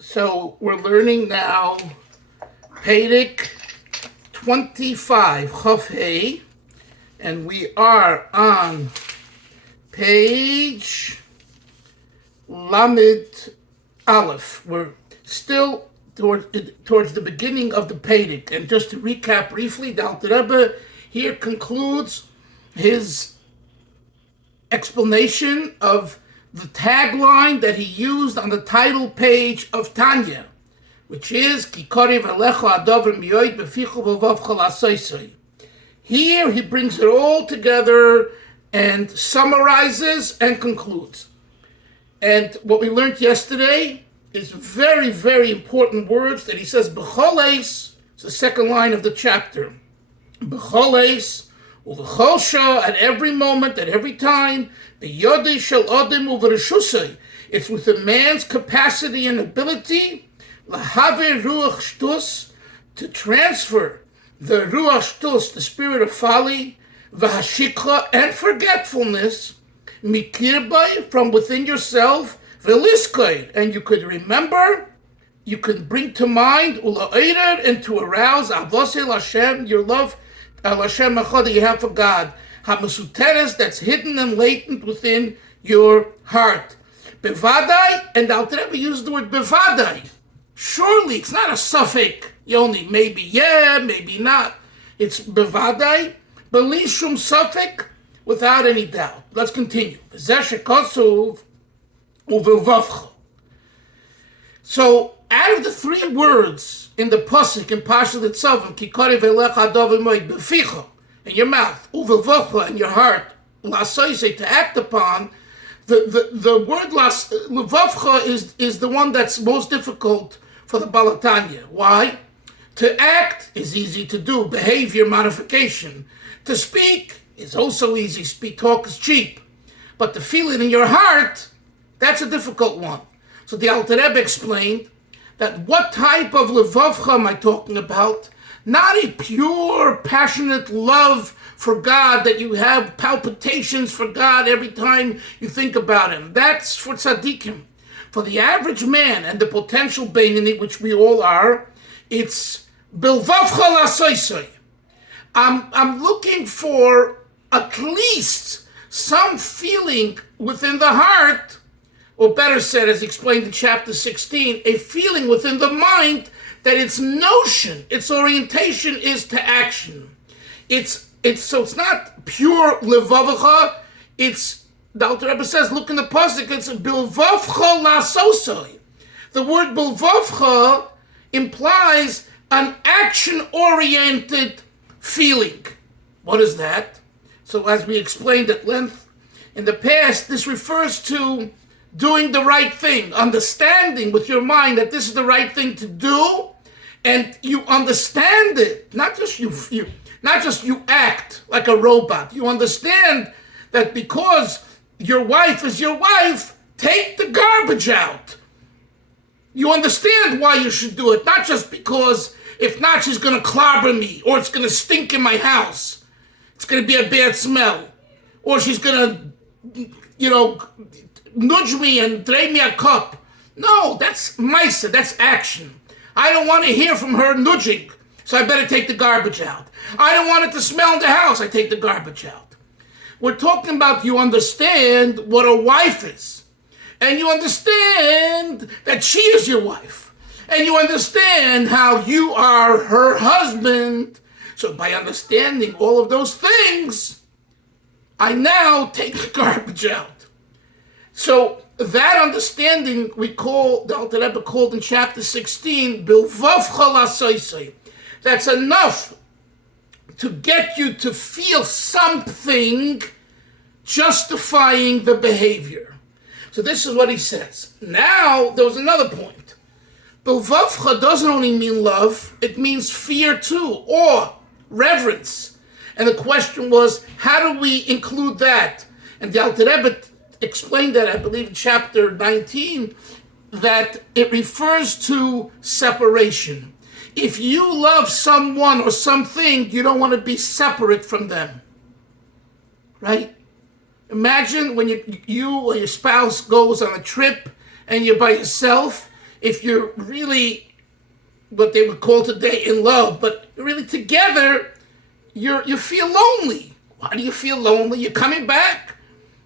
So we're learning now Pedic 25, Chaf Hey, and we are on page Lamed Aleph. We're still towards the beginning of the Pedic. And just to recap briefly, the Alter Rebbe here concludes his explanation of the tagline that he used on the title page of Tanya, which is Kikori v'alecha adavar miyoid b'fichu v'vavcha l'asosoi. Here he brings it all together and summarizes and concludes. And what we learned yesterday is very, very important words that he says, B'choles, it's the second line of the chapter. B'choles, uv'chol shah, at every moment, at every time, b'yodei shel odem uv'reshusei. It's with a man's capacity and ability, lahave ruach shtus, to transfer the ruach shtus, the spirit of folly, v'hashikha, and forgetfulness, mikirbai, from within yourself, v'liskoid, and you could remember, you could bring to mind, ula'eirer, and to arouse avosei Hashem, your love, Hashem Echad, that you have for God, hamasuteres, that's hidden and latent within your heart. Bevadai, and Alter Rebbe used the word bevadai. Surely, it's not a suffix, only maybe yeah, maybe not. It's bevadai, belishum suffix, without any doubt. Let's continue. So, out of the three words in the pasuk in Parshat itself, Kikori v'elecha adavar miyoid b'ficha, in your mouth, u'v'vavcha, in your heart, l'asosei, to act upon, the word l'vavcha is the one that's most difficult for the Balatanya. Why? To act is easy to do, behavior modification. To speak is also easy, talk is cheap. But to feel it in your heart, that's a difficult one. So the Alter Rebbe explained that what type of levavcha am I talking about? Not a pure, passionate love for God, that you have palpitations for God every time you think about Him. That's for tzaddikim. For the average man and the potential beinoni, which we all are, it's bilvavcha l'asosei. I'm looking for at least some feeling within the heart, or better said, as explained in chapter 16, a feeling within the mind that its notion, its orientation is to action. It's not pure levavacha. It's, the Alter Rebbe says, look in the pasuk, it's bilvavcha l'asosei. The word bilvavcha implies an action-oriented feeling. What is that? So as we explained at length in the past, this refers to doing the right thing, understanding with your mind that this is the right thing to do, and you understand it. Not just you act like a robot. You understand that because your wife is your wife, take the garbage out. You understand why you should do it, not just because if not, she's going to clobber me, or it's going to stink in my house. It's going to be a bad smell. Or she's going to, nudge me and drain me a cup. No, that's maisa, that's action. I don't want to hear from her nudging, so I better take the garbage out. I don't want it to smell in the house, I take the garbage out. We're talking about you understand what a wife is. And you understand that she is your wife. And you understand how you are her husband. So by understanding all of those things, I now take the garbage out. So that understanding the Alter Rebbe called in chapter 16, bilvavcha l'asosei. That's enough to get you to feel something justifying the behavior. So this is what he says. Now, there was another point. Bilvavcha doesn't only mean love, it means fear too, awe, reverence. And the question was, how do we include that? And the Alter Rebbe explained that, I believe in chapter 19, that it refers to separation. If you love someone or something, you don't want to be separate from them. Right? Imagine when you or your spouse goes on a trip and you're by yourself if you're really what they would call today in love, but really together, you feel lonely. Why do you feel lonely? You're coming back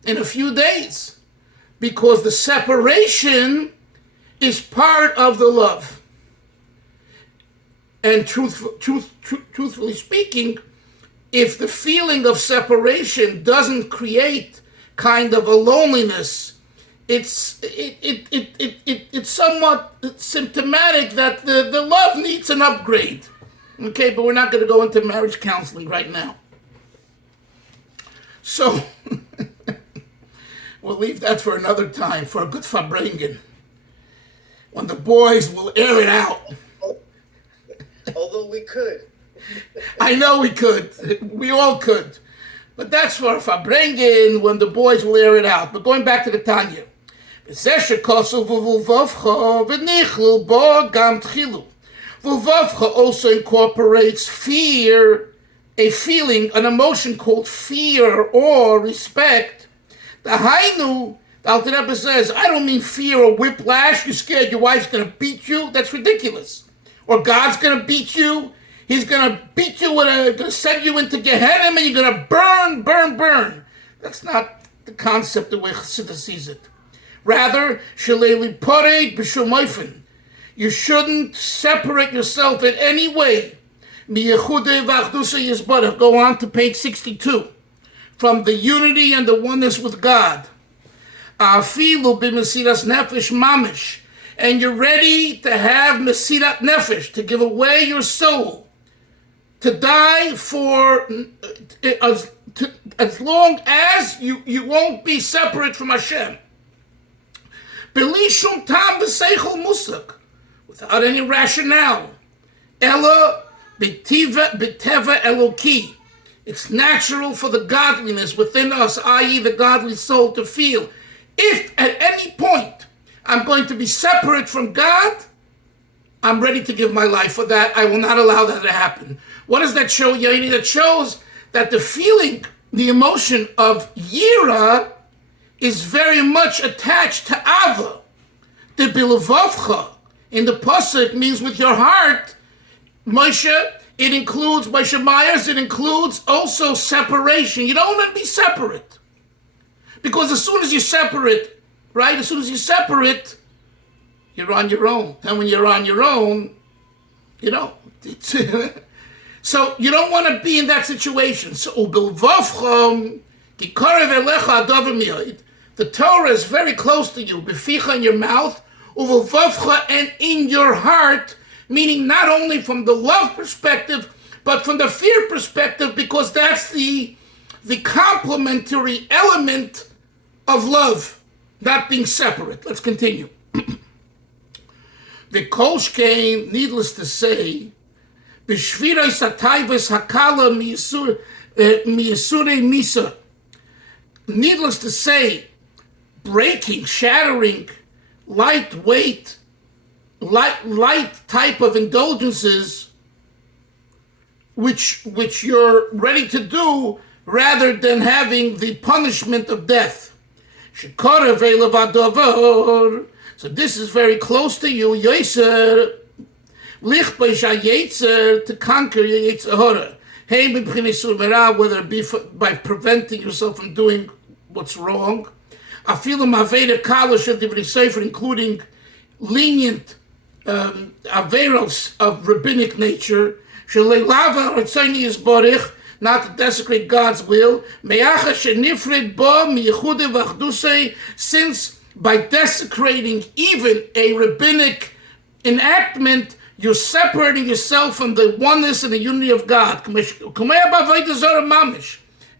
in a few days because the separation is part of the love. And truthfully speaking, if the feeling of separation doesn't create kind of a loneliness, it's somewhat symptomatic that the love needs an upgrade. Okay, but we're not going to go into marriage counseling right now. So we'll leave that for another time, for a good Farbrengen, when the boys will air it out. Although we could. I know we could. We all could. But that's for Farbrengen, when the boys will air it out. But going back to the Tanya. Vuvavcha also incorporates fear, a feeling, an emotion called fear or respect. The Hainu, the Alter Rebbe says, I don't mean fear or whiplash. You're scared your wife's going to beat you. That's ridiculous. Or God's going to beat you. He's going to beat you, going to send you into Gehenna, and you're going to burn. That's not the concept the way Chassidus sees it. Rather, Shaleli Parei B'Shum Oifen. You shouldn't separate yourself in any way. Go on to page 62. From the unity and the oneness with God. And you're ready to have Mesirat Nefesh, to give away your soul, to die for as long as you won't be separate from Hashem. Without any rationale. Ella b'teva eloki. It's natural for the godliness within us, i.e. the godly soul, to feel, if at any point I'm going to be separate from God, I'm ready to give my life for that. I will not allow that to happen. What does that show, Yaini? That shows that the feeling, the emotion of yira is very much attached to ava. The bilavavcha in the pasuk means with your heart. Moshe, it includes, Moshe Myers, it includes also separation. You don't want to be separate. Because as soon as you're separate, right? As soon as you're separate, you're on your own. And when you're on your own, so you don't want to be in that situation. So the Torah is very close to you, beficha in your mouth, and in your heart, meaning not only from the love perspective, but from the fear perspective, because that's the complementary element of love, not being separate. Let's continue. The Kolshkein, needless to say, B'shvirei satayves hakala miyisure misa. Needless to say, breaking, shattering, light type of indulgences, which you're ready to do, rather than having the punishment of death. So this is very close to you, Yoser, to conquer your Yetzer Hara. Whether it be by preventing yourself from doing what's wrong, including lenient averos of rabbinic nature, not to desecrate God's will, since by desecrating even a rabbinic enactment, you're separating yourself from the oneness and the unity of God.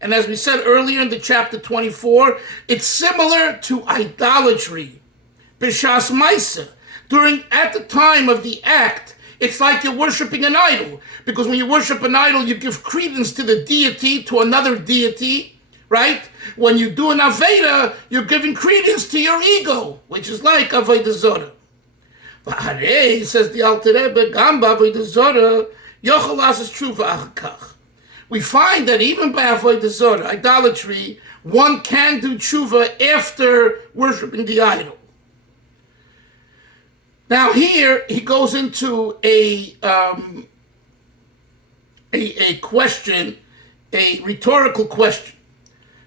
And as we said earlier in the chapter 24, it's similar to idolatry. B'shas Maisa, at the time of the act, it's like you're worshiping an idol. Because when you worship an idol, you give credence to the deity, to another deity, right? When you do an Aveda, you're giving credence to your ego, which is like Avodah Zorah. Says the Alter Rebbe, Gamba Avodah Zorah, Yochel Asas Tshuva Achakach. We find that even by Avodah Zorah, idolatry, one can do tshuva after worshiping the idol. Now here he goes into a question, a rhetorical question.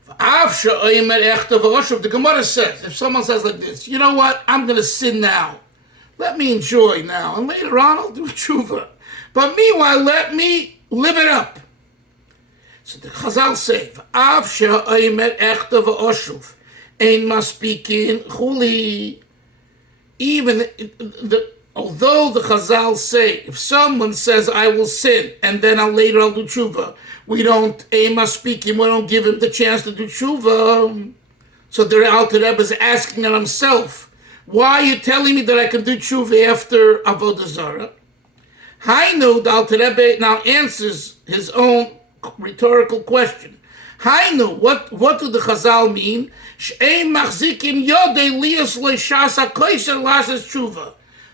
The Gemara says, if someone says like this, you know what, I'm going to sin now. Let me enjoy now, and later on I'll do tshuva. But meanwhile, let me live it up. So the Chazal say, even although the Chazal say, if someone says, I will sin, and then later I'll do tshuva, we don't give him the chance to do tshuva. So the Alter Rebbe is asking himself, why are you telling me that I can do tshuva after Avodah Zarah? Hainu, the Alter Rebbe now answers his own rhetorical question. Hainu, what do the Chazal mean?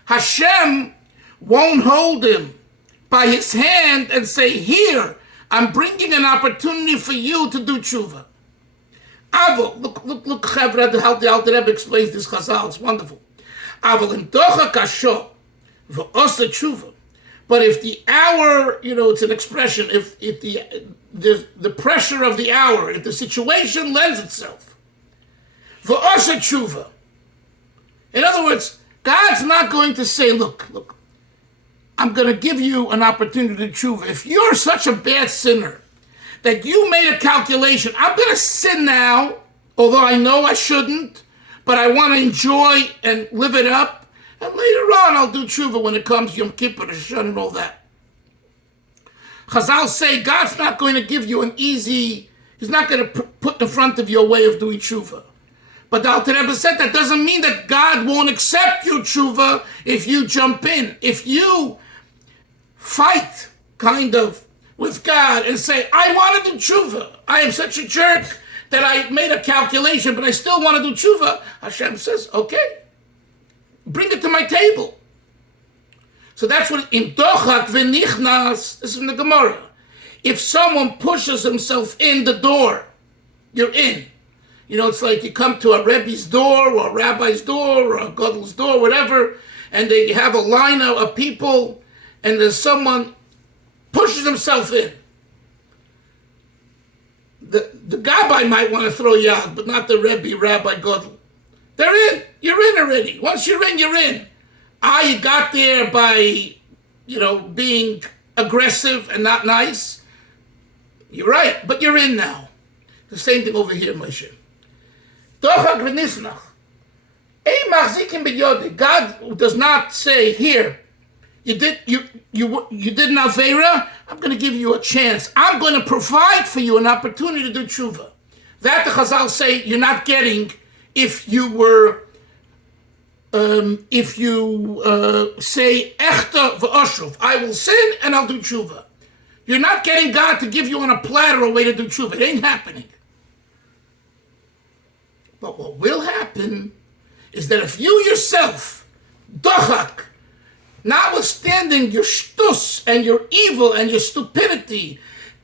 Hashem won't hold him by his hand and say, here, I'm bringing an opportunity for you to do tshuva. Avo, look, how the Alter Rebbe explains this Chazal. It's wonderful. Avo in docha kasho v'osa tshuva. But if the hour, it's an expression, if the pressure of the hour, if the situation lends itself, v'osa tshuva. In other words, God's not going to say, look, I'm going to give you an opportunity to tshuva. If you're such a bad sinner that you made a calculation, I'm going to sin now, although I know I shouldn't, but I want to enjoy and live it up. And later on, I'll do tshuva when it comes Yom Kippur, Shon, and all that. Chazal say God's not going to give you he's not going to put in front of you a way of doing tshuva. But the Alter Rebbe said that doesn't mean that God won't accept your tshuva if you jump in. If you fight, kind of, with God and say, I want to do tshuva. I am such a jerk that I made a calculation, but I still want to do tshuva. Hashem says, okay, bring it to my table. So that's what, in dochak v'nichnas, this is in the Gemara. If someone pushes himself in the door, you're in. It's like you come to a Rebbe's door or a rabbi's door or a gadol's door, whatever, and they have a line of people, and there's someone pushes himself in. The gabbai might want to throw you out, but not the Rebbe, rabbi, gadol. They're in. You're in already. Once you're in, you're in. You got there by, being aggressive and not nice. You're right, but you're in now. The same thing over here, Moshe. God does not say, here, you did an Avera, I'm going to give you a chance. I'm going to provide for you an opportunity to do tshuva. That the Chazal say you're not getting if you say echta v'oshuv, I will sin and I'll do tshuva. You're not getting God to give you on a platter a way to do tshuva. It ain't happening. But what will happen is that if you yourself, dochak, notwithstanding your shtus and your evil and your stupidity,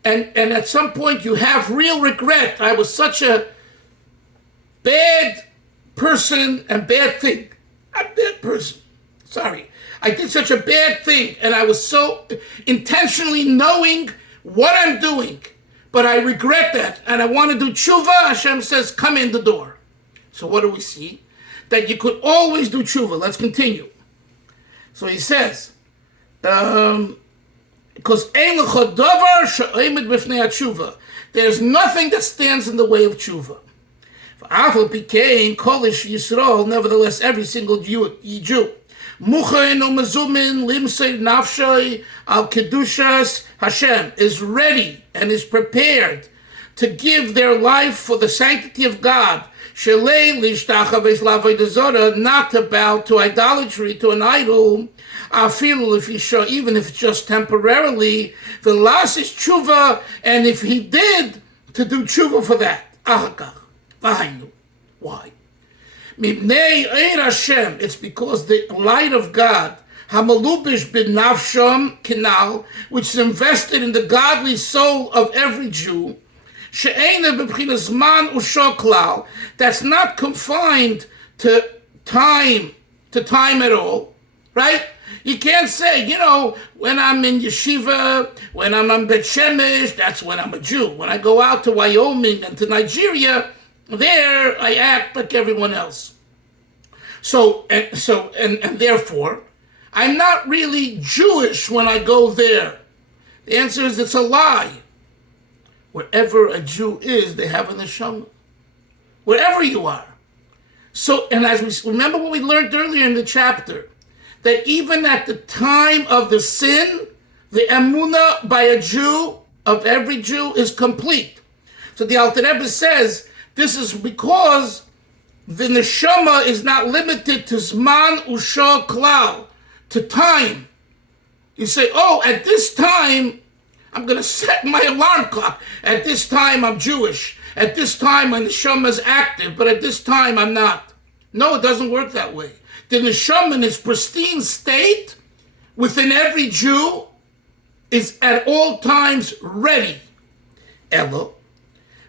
and at some point you have real regret, I was such a bad person and bad thing. I'm a bad person. Sorry. I did such a bad thing, and I was so intentionally knowing what I'm doing, but I regret that, and I want to do tshuva. Hashem says, come in the door. So what do we see? That you could always do tshuva. Let's continue. So he says, because there's nothing that stands in the way of tshuva. Nevertheless, every single Jew, Hashem is ready and is prepared to give their life for the sanctity of God, not to bow to idolatry, to an idol, even if it's just temporarily, the last is tshuva, and if he did, to do tshuva for that. Why? It's because the light of God, Hamalubish bin Nafsham Kinal, which is invested in the godly soul of every Jew, that's not confined to time at all. right? You can't say, when I'm in yeshiva, when I'm on Bet Shemesh, that's when I'm a Jew. When I go out to Wyoming and to Nigeria, there I act like everyone else. And therefore, I'm not really Jewish when I go there. The answer is it's a lie. Wherever a Jew is, they have a neshama. Wherever you are. So, and as we remember what we learned earlier in the chapter, that even at the time of the sin, the emunah by a Jew, of every Jew, is complete. So the Alter Rebbe says, this is because the neshama is not limited to zman usha klal, to time. You say, at this time, I'm going to set my alarm clock. At this time, I'm Jewish. At this time, my neshama is active, but at this time, I'm not. No, it doesn't work that way. The neshama in its pristine state within every Jew is at all times ready. Elo,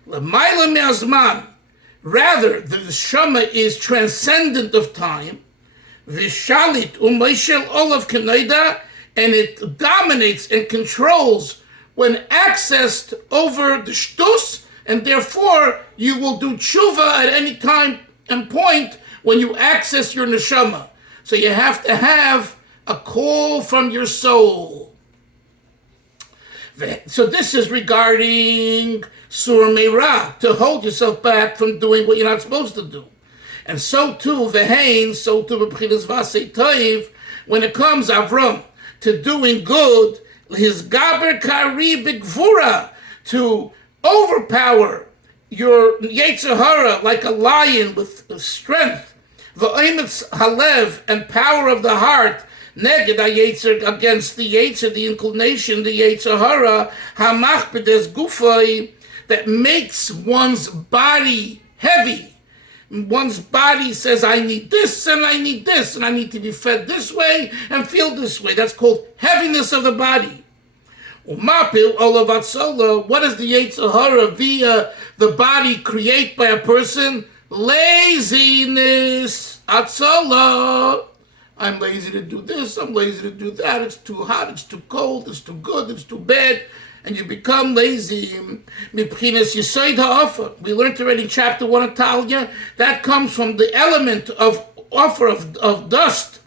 l'mayla me'azman. Rather, the neshama is transcendent of time. V'shalit u'meishel olav k'noida, and it dominates and controls when accessed over the shtus, and therefore you will do tshuva at any time and point when you access your neshama. So you have to have a call from your soul. So this is regarding sur meira, to hold yourself back from doing what you're not supposed to do. And so too, so too, b'chinas vasei toiv, when it comes, Avram, to doing good, his gaber kari b'gvura, to overpower your Yetzer Hara like a lion with strength, v'oimetz halev, and power of the heart, neged ha'yetzer, against the Yetzer, the inclination, the Yetzer Hara, hamachbedes gufay, that makes one's body heavy. One's body says, I need this, and I need this, and I need to be fed this way and feel this way. That's called heaviness of the body. Umapil olavatzola. What does the Yetzer Hara via the body create by a person? Laziness. Atzola. I'm lazy to do this, I'm lazy to do that. It's too hot, it's too cold, it's too good, it's too bad. And you become lazy. Mibchinas yisoid ha'ofer. We learned already in chapter 1 of Talia. That comes from the element of offer of dust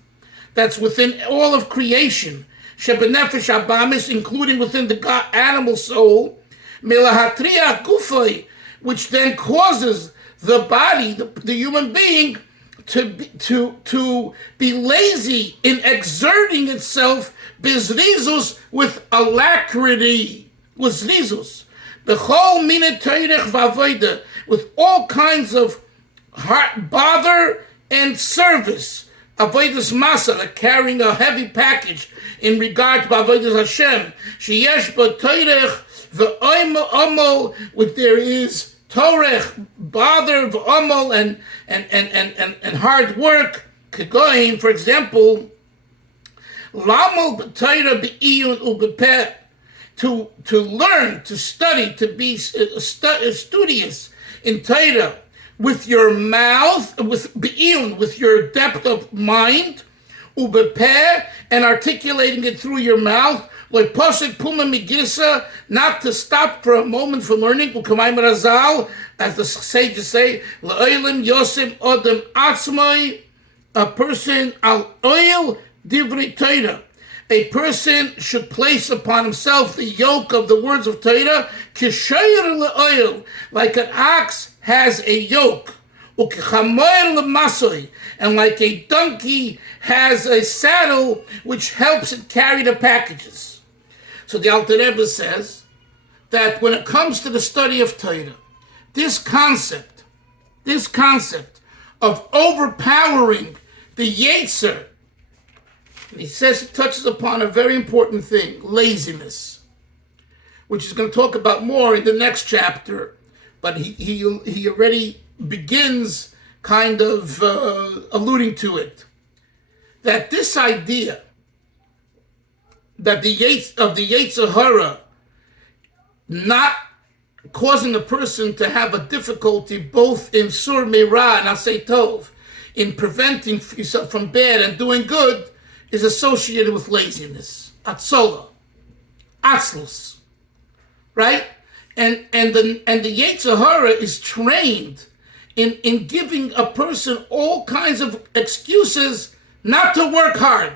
that's within all of creation. Shebenefesh abamis, including within the animal soul. Melahatria gufay, which then causes the body, the human being, to be lazy in exerting itself bizrizus, with alacrity. With zrizus, bechol mine teirech v'avoda, with all kinds of heart bother and service. Avodas masa, like carrying a heavy package in regard to avodas Hashem. Sheyesh bo teirech v'omol, with there is torech, bother, v'omol, and hard work. Kegoin, for example, lamol b'teireh b'iyun u'b'peh, to learn, to study, to be studious in Torah with your mouth, with be'iyun, with your depth of mind, ubepeh, and articulating it through your mouth, like posek puma migirsa, not to stop for a moment from learning, u'kamayim razal, as the sages say, la'olim yosem odem atzmai, a person al oil divrei Torah. A person should place upon himself the yoke of the words of Torah, kishayer le'oil, like an ox has a yoke, u'kichamoyer le'masoi, and like a donkey has a saddle which helps it carry the packages. So the Alter Rebbe says that when it comes to the study of Torah, this concept of overpowering the Yetzer, he says it touches upon a very important thing, laziness, which he's going to talk about more in the next chapter, but he already begins kind of alluding to it. That this idea that the Yetzer Hara not causing a person to have a difficulty both in Sur Meira and Asay Tov, in preventing yourself from bad and doing good, is associated with laziness, atzola, atzlus, right? And the Yetzer Hara is trained in giving a person all kinds of excuses not to work hard.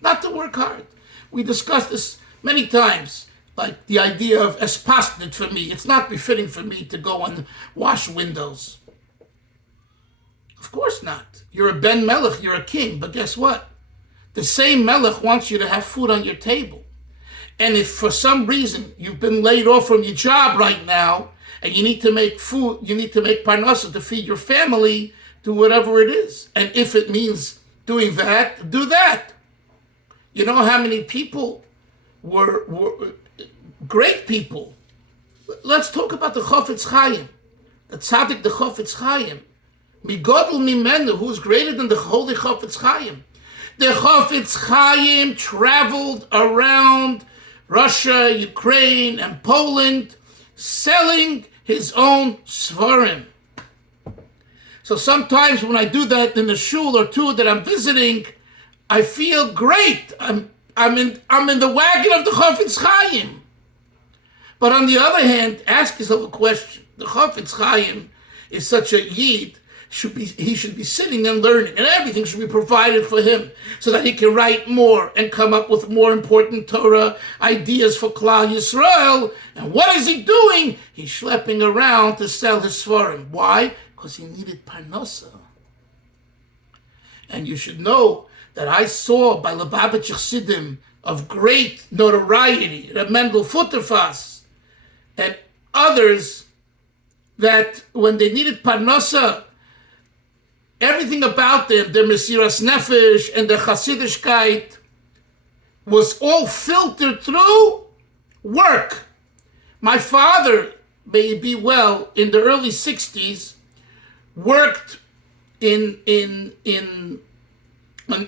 Not to work hard. We discussed this many times, like the idea of espasnit for me. It's not befitting for me to go and wash windows. Of course not. You're a Ben Melech, you're a king, but guess what? The same Melech wants you to have food on your table. And if for some reason you've been laid off from your job right now, and you need to make food, you need to make parnasa to feed your family, do whatever it is. And if it means doing that, do that. You know how many people were great people? Let's talk about the Chofetz Chaim, the tzaddik, the Chofetz Chaim. Migodl mimenu, who's greater than the holy Chofetz Chaim. The Chofetz Chaim traveled around Russia, Ukraine, and Poland, selling his own svarim. So sometimes when I do that in the shul or two that I'm visiting, I feel great. I'm in the wagon of the Chofetz Chaim. But on the other hand, ask yourself a question. The Chofetz Chaim is such a yid. He should be sitting and learning, and everything should be provided for him so that he can write more and come up with more important Torah ideas for Klal Yisrael. And what is he doing? He's schlepping around to sell his svarim. Why? Because he needed parnasa. And you should know that I saw by Lubavitch Chassidim of great notoriety, Reb Mendel Futterfass and others, that when they needed parnasa, everything about them, their Mesiras Nefesh and their Chassidischkeit, was all filtered through work. My father, may he be well, in the early 60s, worked in an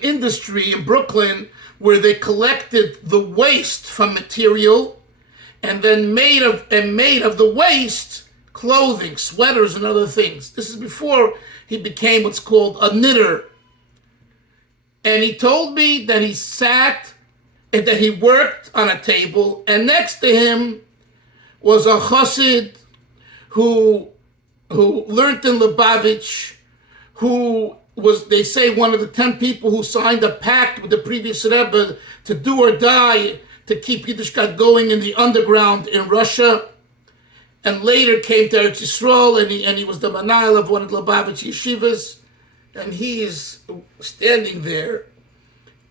industry in Brooklyn where they collected the waste from material and then made of the waste clothing, sweaters, and other things. This is before he became what's called a knitter. And he told me that he sat and that he worked on a table, and next to him was a chassid who learned in Lubavitch, who was, they say, one of the 10 people who signed a pact with the previous Rebbe to do or die to keep Yiddishkeit going in the underground in Russia, and later came to Eretz Yisrael, and he was the manayil of one of the Lubavitch yeshivas, and he is standing there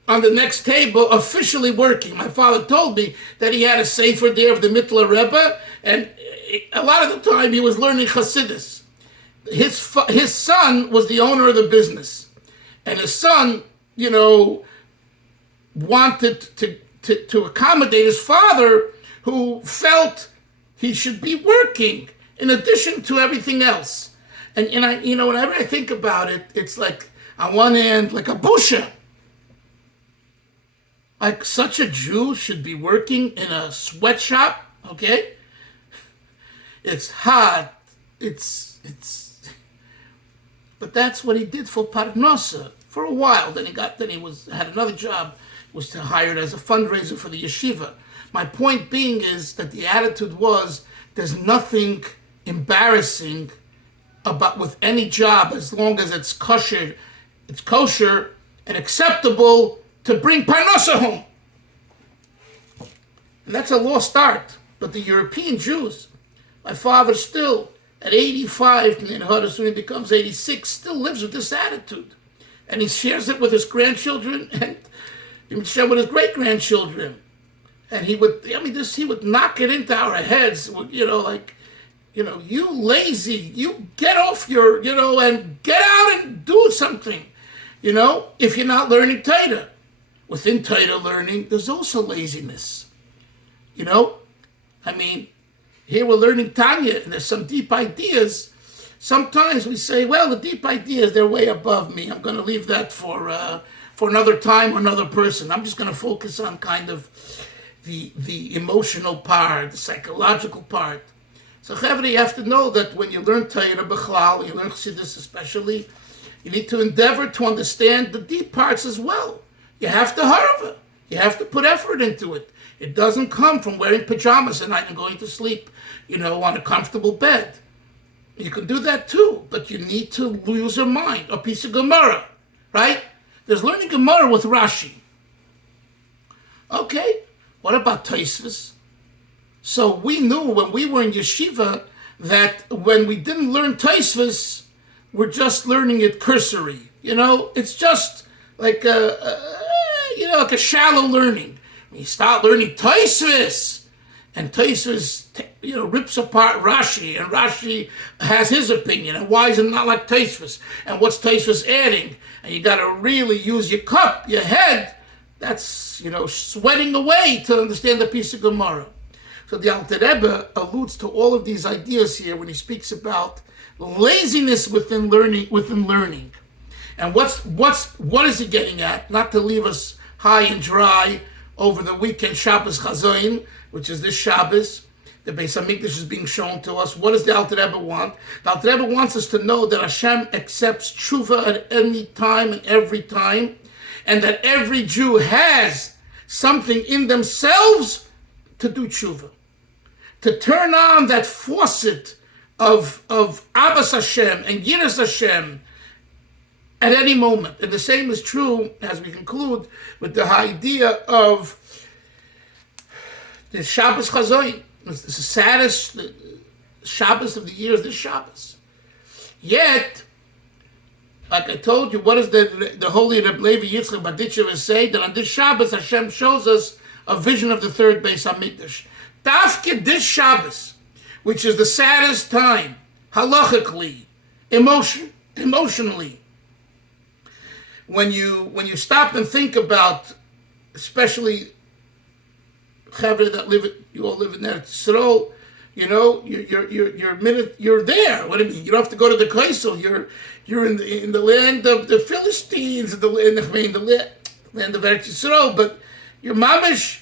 on the next table, officially working. My father told me that he had a sefer there of the Mittler Rebbe, and a lot of the time he was learning Chassidus. His son was the owner of the business, and his son, wanted to accommodate his father, who felt he should be working in addition to everything else. And whenever I think about it, it's like, on one hand, like a busha. Like such a Jew should be working in a sweatshop, okay? It's hot, but that's what he did for Parnasa for a while. Then he had another job, was to hired as a fundraiser for the yeshiva. My point being is that the attitude was, there's nothing embarrassing about with any job as long as it's kosher and acceptable to bring parnasa home. And that's a lost art. But the European Jews, my father still, at 85, when he becomes 86, still lives with this attitude. And he shares it with his grandchildren, and he would share it with his great-grandchildren. And he would knock it into our heads, you lazy, you get off and get out and do something, if you're not learning Torah. Within Torah learning, there's also laziness, here we're learning Tanya, and there's some deep ideas. Sometimes we say, well, the deep ideas, they're way above me. I'm going to leave that for another time or another person. I'm just going to focus on kind of the emotional part, the psychological part. So, Chavre, you have to know that when you learn Torah B'chlal, you learn Chassidus especially, You need to endeavor to understand the deep parts as well. You have to harva. You have to put effort into it. It doesn't come from wearing pajamas at night and going to sleep, on a comfortable bed. You can do that too, but you need to use your mind. A piece of Gemara, right? There's learning Gemara with Rashi. Okay, what about Tosfos? So we knew when we were in yeshiva that when we didn't learn Tosfos, we're just learning it cursory. It's just like like a shallow learning. When you start learning Tosfos, and Tosfos, rips apart Rashi, and Rashi has his opinion, and why is it not like Tosfos? And what's Tosfos adding? And you got to really use your cup, your head. That's, sweating away to understand the piece of Gemara. So the Alter Rebbe alludes to all of these ideas here when he speaks about laziness within learning. And what is he getting at? Not to leave us high and dry over the weekend Shabbos Chazoin, which is this Shabbos. The Beis Hamikdash is being shown to us. What does the Alter Rebbe want? The Alter Rebbe wants us to know that Hashem accepts tshuva at any time and every time, and that every Jew has something in themselves to do tshuva, to turn on that faucet of Abbas Hashem and Yiras Hashem at any moment. And the same is true, as we conclude, with the idea of the Shabbos Chazoin. It's the saddest Shabbos of the year is this Shabbos. Yet, like I told you, what does the holy Reb Levi Yitzchak Baditchever say? That on this Shabbos, Hashem shows us a vision of the third Beis Hamikdash. Dafke this Shabbos, which is the saddest time, halachically, emotionally, when you stop and think about, especially Chavre that you all live in Eretz Yisrael, you're there. What do you mean? You don't have to go to the Kaisel. You're in the land of the Philistines, the land of Eretz Yisrael, but you're mamish,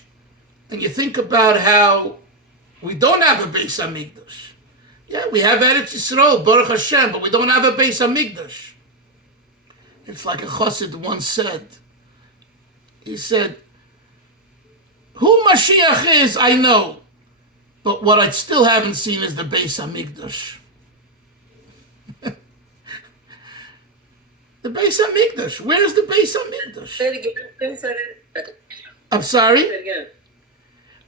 and you think about how we don't have a Beis Hamikdash. Yeah, we have Eretz Yisrael, Baruch Hashem, but we don't have a Beis Hamikdash. It's like a chassid once said. He said, who Mashiach is, I know, but what I still haven't seen is the Beis Hamikdash. The Beis Hamikdash. Where's the Beis Hamikdash? Say it again. I'm sorry? Say it again.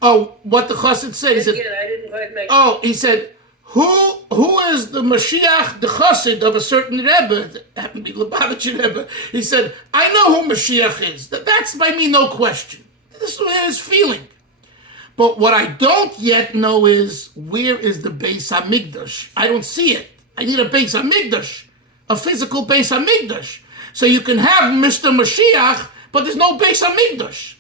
Oh, what the chassid said. He said, again, I didn't quite make he said, who is the Mashiach, the chassid of a certain Rebbe, that happened to be Lubavitcher Rebbe? He said, I know who Mashiach is. That's by me no question. This is his feeling. But what I don't yet know is, where is the Beis Hamikdash? I don't see it. I need a Beis Hamikdash, a physical Beis Hamikdash. So you can have Mr. Mashiach, but there's no Beis Hamikdash.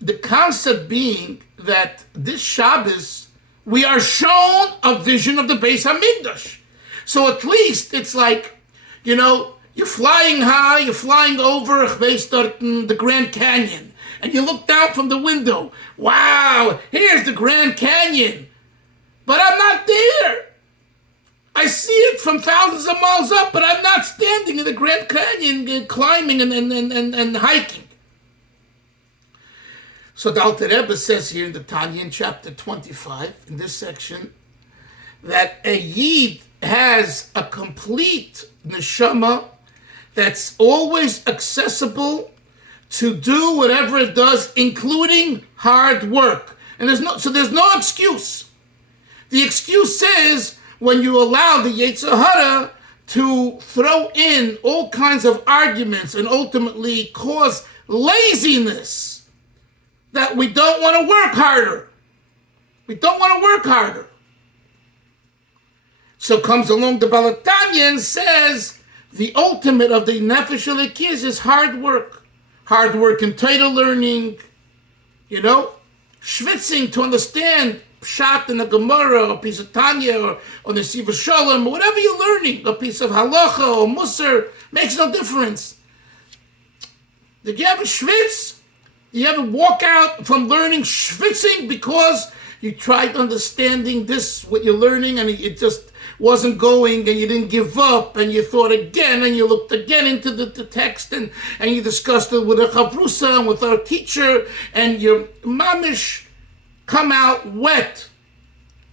The concept being that this Shabbos, we are shown a vision of the Beis Hamikdash. So at least it's like, you're flying high, you're flying over the Grand Canyon, and you look down from the window. Wow, here's the Grand Canyon. But I'm not there. I see it from thousands of miles up, but I'm not standing in the Grand Canyon climbing and hiking. So the Alter Rebbe says here in the Tanya in chapter 25, in this section, that a Yid has a complete neshama that's always accessible to do whatever it does, including hard work. And there's no excuse. The excuse is when you allow the Yetzer Hara to throw in all kinds of arguments and ultimately cause laziness, that we don't want to work harder. We don't want to work harder. So comes along the Balatanya and says, the ultimate of the Nefesh Elokis is hard work. Hard work in Torah learning, schwitzing to understand Pshat in the Gemara, or a piece of Tanya, or the Siva Shalom, or whatever you're learning, a piece of Halacha or Musar, makes no difference. Did you ever schwitz? You ever walk out from learning schwitzing because you tried understanding this, what you're learning, and it just wasn't going and you didn't give up and you thought again and you looked again into the text and you discussed it with a chavrusa and with our teacher and your mamish come out wet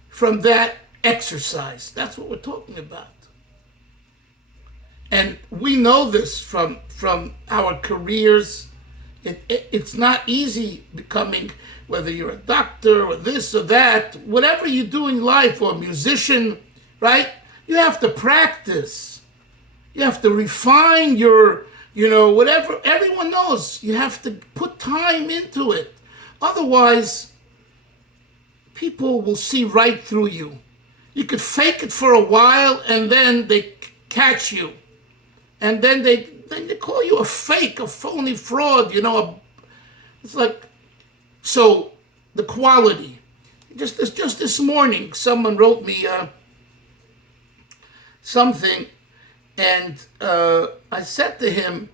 from that exercise. That's what we're talking about. And we know this from our careers. It's not easy becoming, whether you're a doctor or this or that, whatever you do in life, or a musician, right? You have to practice. You have to refine your, whatever. Everyone knows you have to put time into it. Otherwise, people will see right through you. You could fake it for a while and then they catch you. And then they call you a fake, a phony fraud, It's like, so the quality. Just this morning, someone wrote me something, and I said to him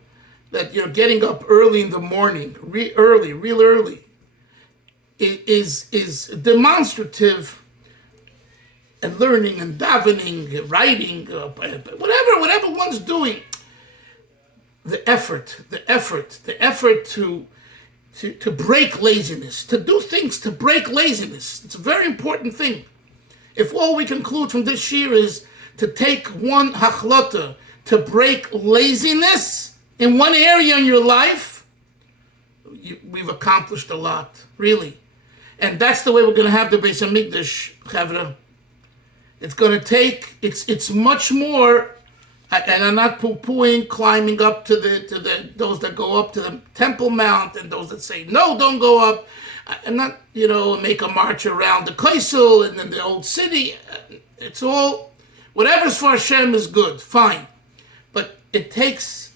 that getting up early in the morning, real early, is demonstrative, and learning and davening, writing, whatever one's doing. The effort to break laziness, to do things to break laziness. It's a very important thing. If all we conclude from this year is to take one hachlata to break laziness in one area in your life, we've accomplished a lot, really. And that's the way we're going to have the Beis Hamikdash, Chavra. It's going to take, it's much more. And I'm not poo-pooing climbing up to the those that go up to the Temple Mount and those that say, no, don't go up. I'm not, make a march around the Kaisel and then the old city. It's all, whatever's for Hashem is good, fine. But it takes,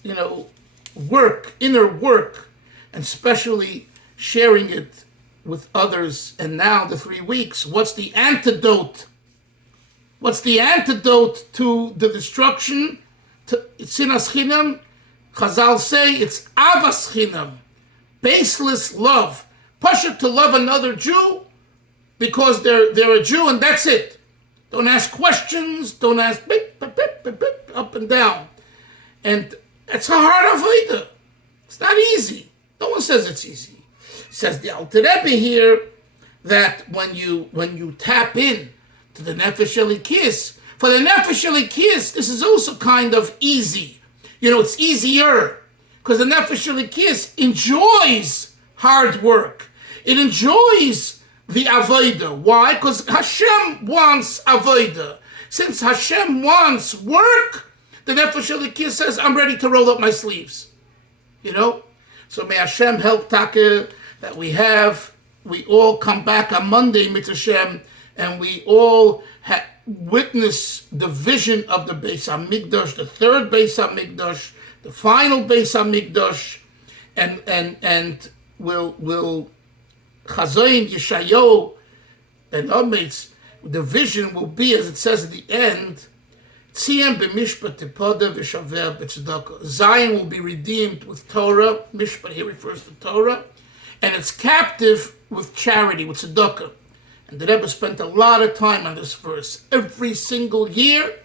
work, inner work, and especially sharing it with others. And now the 3 weeks, what's the antidote? What's the antidote to the destruction? Sinas chinam, Chazal say it's avas chinam, baseless love. Pasha to love another Jew because they're a Jew and that's it. Don't ask questions. Don't ask up and down. And it's a hard avodah. It's not easy. No one says it's easy. Says the Alter Rebbe here that when you tap in to the Nefesh Elikis, for the Nefesh Elikis, this is also kind of easy. It's easier because the Nefesh Elikis enjoys hard work. It enjoys the avodah. Why? Because Hashem wants avodah. Since Hashem wants work, the Nefesh Elikis says, I'm ready to roll up my sleeves. So may Hashem help Taka that we all come back on Monday, Mitzvah Hashem, and we all witness the vision of the Beis Hamikdash, the third Beis Hamikdash, the final Beis Hamikdash, and will Chazayin, Yeshayahu, and Amitz, the vision will be, as it says at the end, Tziyem b'mishpat tipoda v'shaver b'tzedakah. Zion will be redeemed with Torah. Mishpat here refers to Torah, and it's captive with charity, with tzedakah. And the Rebbe spent a lot of time on this verse. Every single year,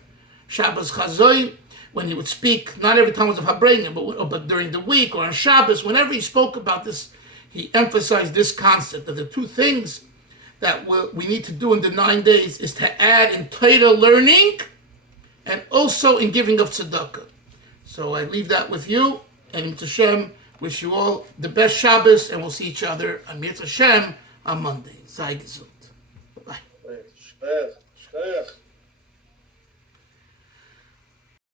Shabbos Chazoy, when he would speak, not every time was of Habrenim, but during the week or on Shabbos, whenever he spoke about this, he emphasized this concept that the two things that we need to do in the 9 days is to add in Torah learning and also in giving of tzedakah. So I leave that with you, and Mitzvah Hashem, wish you all the best Shabbos, and we'll see each other on Mitzvah Hashem on Monday. Sei gesund. Bye.